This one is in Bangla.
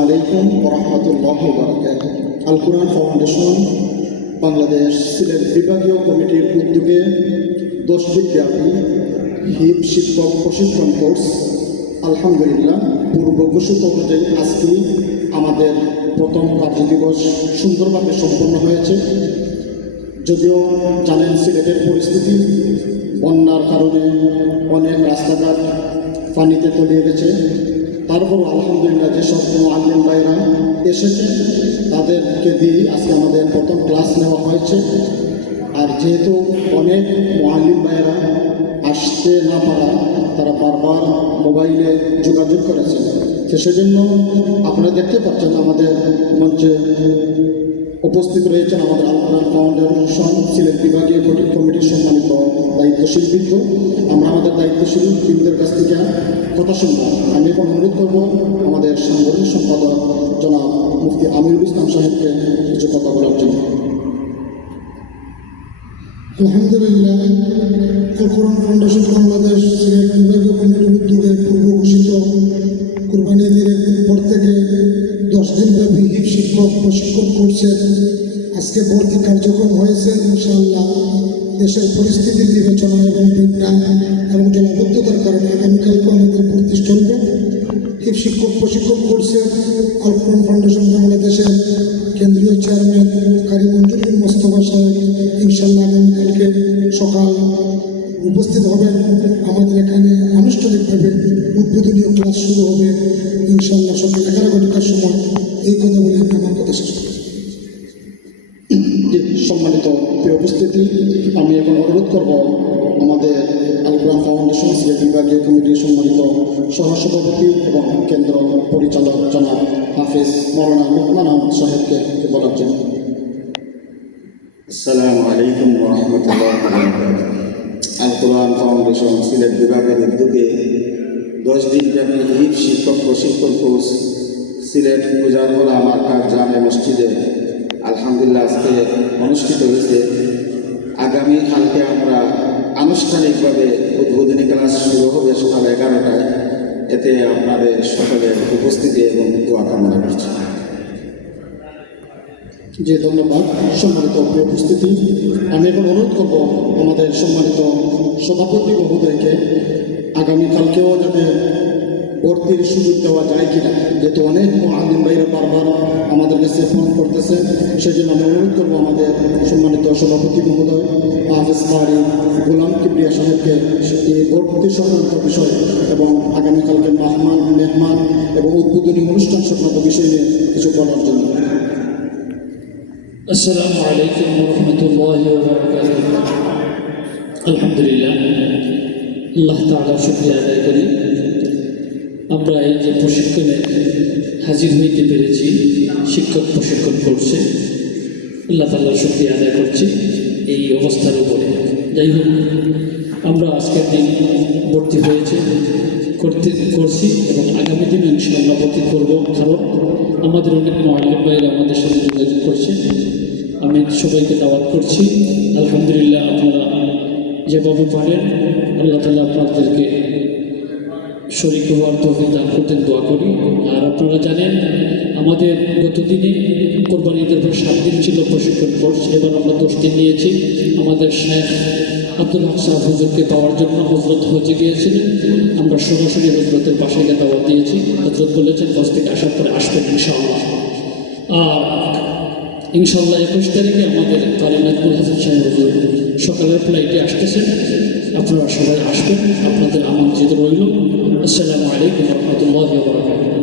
আলাইকুম ওরহমতুল্লাহ বারাকাতুহু। আল কোরআন ফাউন্ডেশন বাংলাদেশ সিলেট বিভাগীয় কমিটির উদ্যোগে 10 দিনব্যাপী হিপ শিক্ষক প্রশিক্ষণ কোর্স আলহামদুলিল্লাহ পূর্ব ঘোষিত অনুযায়ী আজকে আমাদের প্রথম কার্যদিবস সুন্দরভাবে সম্পন্ন হয়েছে। যদিও জানেন সিলেটের পরিস্থিতি, বন্যার কারণে অনেক রাস্তাঘাট পানিতে তলিয়ে গেছে, তারপরও আলহামদুলিল্লাহ যেসব মুআল্লিম ভাইরা এসেছে তাদেরকে দিয়ে আজকে আমাদের প্রথম ক্লাস নেওয়া হয়েছে। আর যেহেতু অনেক মুআল্লিম ভাইরা আসতে না পারা, তারা বারবার মোবাইলে যোগাযোগ করেছে, সেজন্য আপনারা দেখতে পাচ্ছেন আমাদের মঞ্চে উপস্থিত রয়েছেন আমাদের আল কোরআন ফাউন্ডেশন সিলেট বিভাগীয় কমিটির সম্মানিত দায়িত্বশীল বৃন্দ। আমরা আমাদের দায়িত্বশীল বৃন্দের কাছ থেকে কথা শুনব। আমি এখন অনুরোধ করব আমাদের সাংগঠনিক সম্পাদক জনাব মুফতি আমিরুল ইসলাম সাহেবকে কিছু কথা বলার জন্য। আলহামদুলিল্লাহ, আল কোরআন ফাউন্ডেশন বাংলাদেশ সিলেট বিভাগীয় কমিটির উদ্যোগে পূর্ব ঘোষিত কুরবানি ঈদের একদিন পর থেকে 10 দিনব্যাপী হিপ শিক্ষক প্রশিক্ষণ কোর্সের আজকে ভর্তি কার্যক্রম হয়েছে। ইনশাআল্লাহ দেশের পরিস্থিতির বিবেচনা এবং বন্যা এবং জলাবদ্ধতার কারণে আগামীকালকে আমাদের ভর্তি চলবে। হিপ শিক্ষক প্রশিক্ষণ কোর্সে আল কোরআন ফাউন্ডেশন বাংলাদেশের কেন্দ্রীয় চেয়ারম্যান কারি মঞ্জুরুল মোস্তফা সাহেব ইনশাআল্লাহ আগামীকালকে সকাল উপস্থিত হবেন। আমাদের এখানে আনুষ্ঠানিকভাবে উদ্বোধনীয় ক্লাস শুরু হবে ইনশাআল্লাহ সকাল 11টার সময়। এই কথা বলে আমার কথা শেষ করি। সম্মানিত প্রিয় উপস্থিতি, আমি এখন অনুরোধ করব আমাদের আল কোরআন ফাউন্ডেশন সিলেট বিভাগীয় কমিটির সম্মানিত সহসভাপতি এবং কেন্দ্র পরিচালক জনাব হাফিজ মাওলানা লুকমান আহমদ সাহেবকে বলার জন্য। আসসালামু আলাইকুম ওয়া রাহমাতুল্লাহি ওয়া বারাকাতুহু। আল কোরআন ফাউন্ডেশন সিলেট বিভাগের উদ্যোগে 10 দিনব্যাপী হিপ শিক্ষক প্রশিক্ষণ কোর্স সিলেট গুজারওয়ালা মার্কাজ জামে মসজিদে আলহামদুলিল্লাহ আজকে অনুষ্ঠিত হয়েছে। আগামীকালকে আমরা আনুষ্ঠানিকভাবে উদ্বোধনী ক্লাস শুরু হবে সকাল 11টায়। এতে আপনাদের সকলের উপস্থিতি এবং দোয়া কামনা করছি। যে ধন্যবাদ। সম্মানিত প্রিয় উপস্থিতি, আমি এখন অনুরোধ করব আমাদের সম্মানিত সভাপতি মহোদয়কে আগামীকালকেও যাতে ভর্তির সুযোগ দেওয়া যায় কিনা, যেহেতু অনেক মুআল্লিম ভাইরা বারবার আমাদের কাছে ফোন করতেছে, সেই জন্য আমি অনুরোধ করবো আমাদের সম্মানিত সভাপতি মহোদয় হাফেজ কারি গোলাম কিবরিয়া সাহেবকে এই ভর্তি সংক্রান্ত বিষয় এবং আগামীকালকে মেহমান এবং উদ্বোধনী অনুষ্ঠান সংক্রান্ত বিষয় নিয়ে কিছু বলার জন্য। আসসালামু আলাইকুম ওয়া রাহমাতুল্লাহি ওয়া বারাকাতুহু। আলহামদুলিল্লাহ, আল্লাহ তাআলার শুকরিয়া আদায় করি আমরা এই যে প্রশিক্ষণে হাজির হইতে পেরেছি, শিক্ষক প্রশিক্ষণ কোর্সে আল্লাহ তাআলার শুকরিয়া আদায় করছি এই অবস্থার উপরে। যাই হোক, আমরা আজকের দিন ভর্তি করছি এবং আগামী দিন ইনশাআল্লাহ ভর্তি করবো, কারণ আমাদের অনেক মুআল্লিম ভাইরা আমাদের সাথে যোগাযোগ করছে। আমি সবাইকে দাওয়াত করছি। আলহামদুলিল্লাহ, আপনারা যেভাবে পারেন আল্লাহ তাআলা আপনাদেরকে শরীক হওয়ার তৌফিক দান করতেন, দোয়া করি। আর আপনারা জানেন আমাদের গতদিনে কোরবানি ঈদের পর 7 দিন ছিল প্রশিক্ষণ কোর্স, এবার আমরা 10 দিন নিয়েছি। আমাদের শেখ আব্দুল হক সাহেব হুজুরকে পাওয়ার জন্য হজরত হজে গিয়েছিলেন, আমরা সরাসরি হজরতের বাসায় গিয়ে দাওয়াত দিয়েছি। হজরত বলেছেন হজ থেকে আসার পরে আসবেন ইনশাআল্লাহ। আর ইনশাআল্লাহ 21 তারিখে আমাদের কারি নাজমুল হাসান সাহেব হুজুর সকালের ফ্লাইটে আসতেছেন, আপনারা সবাই আসবেন, আপনাদের আমন্ত্রিত রইল। আসসালামু আলাইকুম ওয়া রাহমাতুল্লাহি ওয়া বারাকাতুহু।